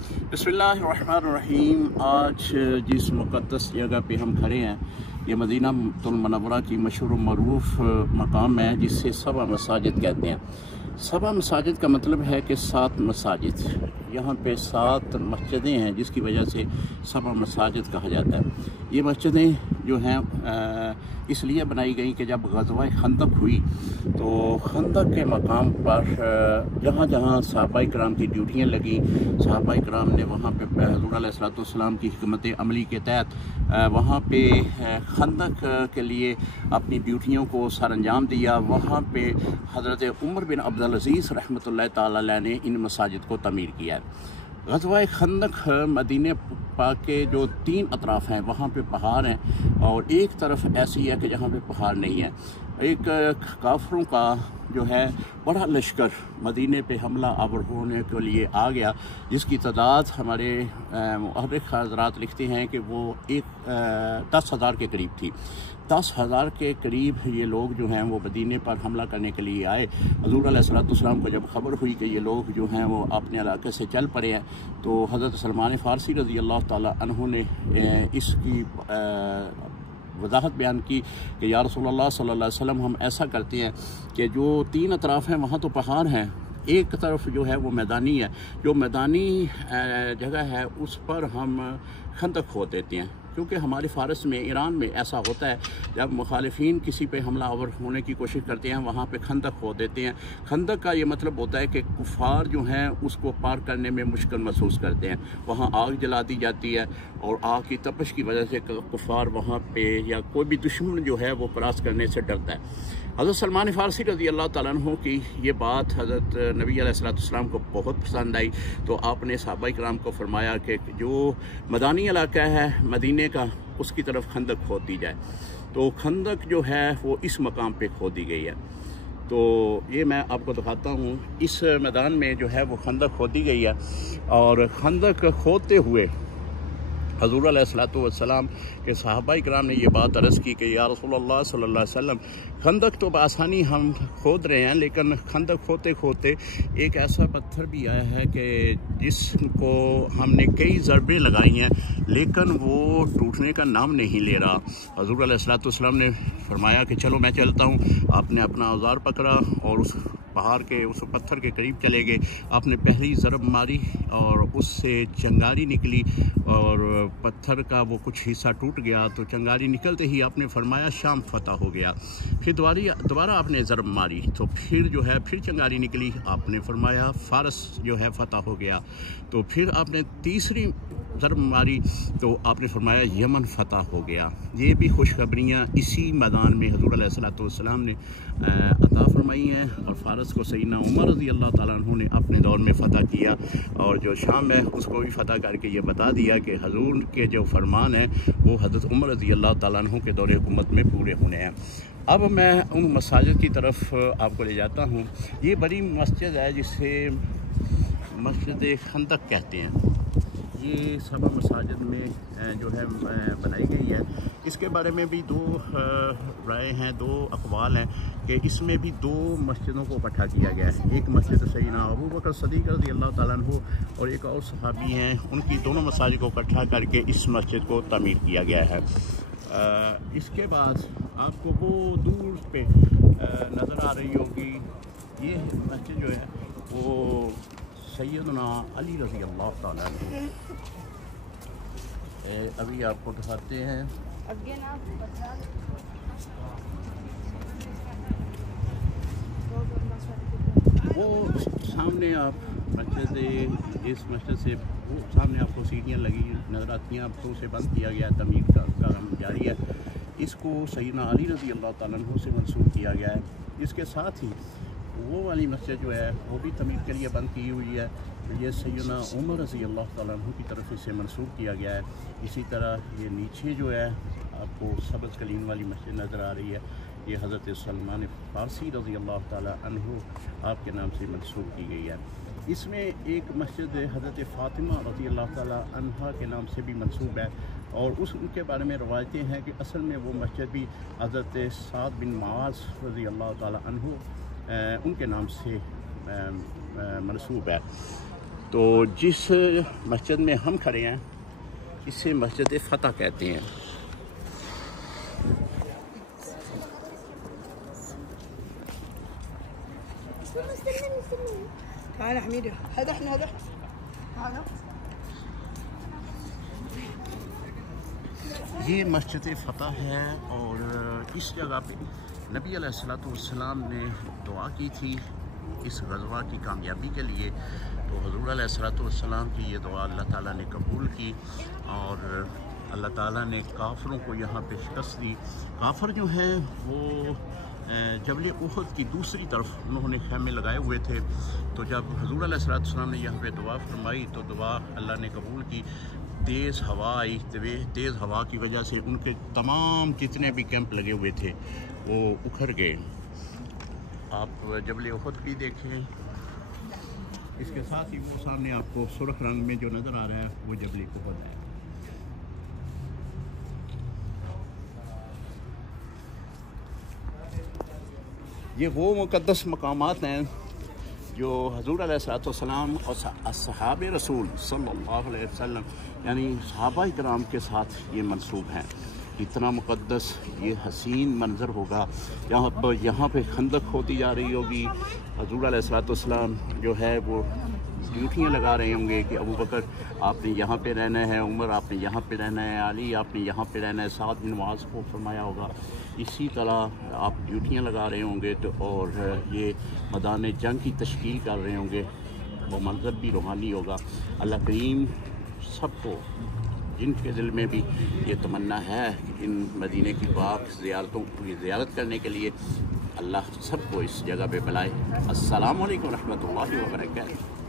बिस्मिल्लाहिर्रहमानिर्रहीम। आज जिस मुक़द्दस जगह पे हम खड़े हैं ये मदीना मुनव्वरा की मशहूर मरूफ मकाम है जिसे सबा मसाजिद कहते हैं। सबा मसाजिद का मतलब है कि 7 मसाजिद। यहाँ पे 7 मस्जिदें हैं जिसकी वजह से सबा मसाजिद कहा जाता है। ये मस्जिदें जो हैं इसलिए बनाई गई कि जब ग़ज़वा खंदक हुई तो खंदक के मकाम पर जहाँ जहाँ सहाबा इकराम की ड्यूटियाँ लगी, सहाबा इकराम ने वहाँ पे हुज़ूर अलैहिस्सलाम की हिकमत अमली के तहत वहाँ पे खंदक के लिए अपनी ड्यूटियों को सर अंजाम दिया। वहाँ पे हज़रत उमर बिन अब्दुल अज़ीज़ रहमतुल्लाह ताला अलैह ने इन मसाजिद को तमीर किया है। ग़ज़वा खंदक मदीने पाक के जो 3 अतराफ़ हैं वहाँ पे पहाड़ हैं और एक तरफ ऐसी है कि जहाँ पे पहाड़ नहीं है। एक काफरों का जो है बड़ा लश्कर मदीने पे हमला आवर होने के लिए आ गया, जिसकी तादाद हमारे मुअर्रिख़ हज़रात लिखते हैं कि वो 10,000 के करीब थी। 10,000 के करीब ये लोग जो हैं वो मदीने पर हमला करने के लिए आए। हुज़ूर अलैहिस्सलाम को जब खबर हुई कि ये लोग जो हैं वो अपने इलाके से चल पड़े हैं तो हज़रत सलमान फ़ारसी रज़ी अल्लाह ताला अन्हु ने इसकी वजाहत बयान की कि या रसूलल्लाह सल्लल्लाहु अलैहि वसल्लम हम ऐसा करते हैं कि जो 3 अतराफ़ हैं वहाँ तो पहाड़ हैं, एक तरफ जो है वो मैदानी है, जो मैदानी जगह है उस पर हम खंदक खोद देते हैं। क्योंकि हमारे फ़ारस में ईरान में ऐसा होता है जब मुखालिफिन किसी पे हमला आवर होने की कोशिश करते हैं वहाँ पे खंदक खोद देते हैं। खंदक का ये मतलब होता है कि कुफ़ार जो हैं उसको पार करने में मुश्किल महसूस करते हैं। वहाँ आग जला दी जाती है और आग की तपश की वजह से कुफ़ार वहाँ पे या कोई भी दुश्मन जो है वो क्रॉस करने से डरता है। हज़रत सलमान फ़ारसी रज़ी अल्लाह ताला अन्हु की ये बात हज़रत नबी अलैहिस्सलाम को बहुत पसंद आई तो आपने सहाबा इकराम को फरमाया कि जो मदानी इलाका है मदीने का उसकी तरफ खंदक खोद दी जाए। तो खंदक जो है वो इस मकाम पे खोदी गई है। तो ये मैं आपको दिखाता हूँ, इस मैदान में जो है वो खंदक खोदी गई है और खंदक खोदते हुए हज़ूर अलैहिस्सलाम के सहाबा इकराम ने ये बात अर्ज़ की कि या रसूलल्लाह सल्लल्लाहु अलैहि वसल्लम खंदक तो बआसानी हम खोद रहे हैं लेकिन खंदक खोदते खोदते एक ऐसा पत्थर भी आया है कि जिसको हमने कई ज़रबें लगाई हैं लेकिन वो टूटने का नाम नहीं ले रहा। हज़ूर अलैहिस्सलाम ने फरमाया कि चलो मैं चलता हूँ। आपने अपना औजार पकड़ा और उस पहाड़ के उस पत्थर के करीब चले गए। आपने पहली ज़रब मारी और उससे चंगारी निकली और पत्थर का वो कुछ हिस्सा टूट गया। तो चंगारी निकलते ही आपने फरमाया शाम फतह हो गया। फिर दोबारा आपने ज़रब मारी तो फिर जो है फिर चंगारी निकली। आपने फरमाया फ़ारस जो है फतह हो गया। तो फिर आपने तीसरी ज़रब मारी तो आपने फरमाया यमन फतह हो गया। ये भी खुशखबरियाँ इसी मैदान में हज़ूर अलैहिस्सलाम ने अता फरमाई हैं और फ़ारस को सैयदना उमर रज़ी अल्लाह ताला अन्हु ने अपने दौर में फ़तह किया और जो शाम है उसको भी फ़तह करके ये बता दिया कि हज़ूर के जो फरमान है वो हज़रत उमर रज़ी अल्लाह ताला अन्हु के दौर हुकूमत में पूरे होने हैं। अब मैं उन मसाजिद की तरफ आपको ले जाता हूँ। ये बड़ी मस्जिद है जिसे मस्जिद खंदक कहते हैं। ये सबा मसाजिद में जो है बनाई गई है। इसके बारे में भी 2 राय हैं, 2 अक़वाल हैं कि इसमें भी 2 मस्जिदों को इकट्ठा किया गया है। एक मस्जिद सैयदना अबू बकर सदीक़ रज़ी अल्लाह ताला अन्हु और एक और सहाबी हैं, उनकी दोनों मसाजिद को इकट्ठा करके इस मस्जिद को तामीर किया गया है। इसके बाद आपको वो दूर पे नज़र आ रही होगी ये मस्जिद जो है वो सैयदना अली रज़ी अल्लाह ताला अन्हु। अभी आपको दिखाते हैं वो सामने आप मस्जिद, इस मस्जिद से वो सामने आपको सीढ़ियाँ लगी नज़र आती हैं। अब तो उसे बंद किया गया, तमीर का काम जारी है। इसको सैयदना अली रज़ी अल्लाह ताला अन्हु से मंसूब किया गया है। इसके साथ ही वो वाली मस्जिद जो है वो भी तमीर के लिए बंद की हुई है। ये सैयदना उमर रज़ी अल्लाह ताला अन्हु की तरफ इसे मंसूब किया गया है। इसी तरह ये नीचे जो है आपको सब्ज़ कलीन वाली मस्जिद नज़र आ रही है, ये हज़रत सलमान फ़ारसी रज़ी अल्लाह ताला अन्हु आपके नाम से मंसूब की गई है। इसमें एक मस्जिद हज़रत फ़ातिमा रज़ी अल्लाह ताला अन्हा के नाम से भी मंसूब है और उनके बारे में रवायतें हैं कि असल में वो मस्जिद भी हज़रत साद बिन मुआज़ रज़ी अल्लाह ताला अन्हु उनके नाम से मंसूब है। تو جس مسجد میں ہم کھڑے ہیں اسے مسجد فتح کہتے ہیں۔ یہ مسجد فتح ہے اور اس جگہ پہ نبی علیہ السلام نے دعا کی تھی اس غزوہ کی کامیابی کے لیے۔ تو حضور علیہ السلام کی یہ دعا اللہ تعالیٰ نے قبول کی اور اللہ تعالیٰ نے کافروں کو یہاں پہ شکست دی۔ کافر جو ہیں وہ جبل احد کی دوسری طرف انہوں نے خیمے لگائے ہوئے تھے، تو جب حضور علیہ السلام نے یہاں پہ دعا فرمائی تو دعا اللہ نے قبول کی۔ تیز ہوا آئی، تیز ہوا کی وجہ سے ان کے تمام جتنے بھی کیمپ لگے ہوئے تھے وہ اکھڑ گئے۔ آپ جبل احد بھی دیکھیں، اس کے ساتھ ہی وہ سامنے آپ کو سرخ رنگ میں جو نظر آ رہا ہے وہ جبل احد ہے۔ یہ وہ مقدس مقامات ہیں جو حضور علیہ السلام اور اصحاب رسول صلی اللہ علیہ وسلم یعنی صحابہ کرام کے ساتھ یہ منسوب ہیں۔ اتنا مقدس یہ حسین منظر ہوگا، یہاں پہ خندق ہوتی جا رہی ہوگی۔ حضور علیہ السلام جو ہے وہ ڈیوٹیاں لگا رہے ہوں گے کہ ابو بکر آپ نے یہاں پہ رہنا ہے، عمر آپ نے یہاں پہ رہنا ہے، علی آپ نے یہاں پہ رہنا ہے، سعد بن معاذ کو فرمایا ہوگا اسی طرح آپ ڈیوٹیاں لگا رہے ہوں گے اور یہ میدان جنگ کی تشکیل کر رہے ہوں گے۔ وہ منظر بھی روحانی ہوگا۔ اللہ کریم سب کو جن کے دل میں بھی یہ تمنا ہے کہ ان مدینے کی پاک زیارتوں کی زیارت کرنے کے لیے، اللہ سب کو اس جگہ پہ بلائے۔ السلام علیکم ورحمۃ اللہ وبرکاتہ۔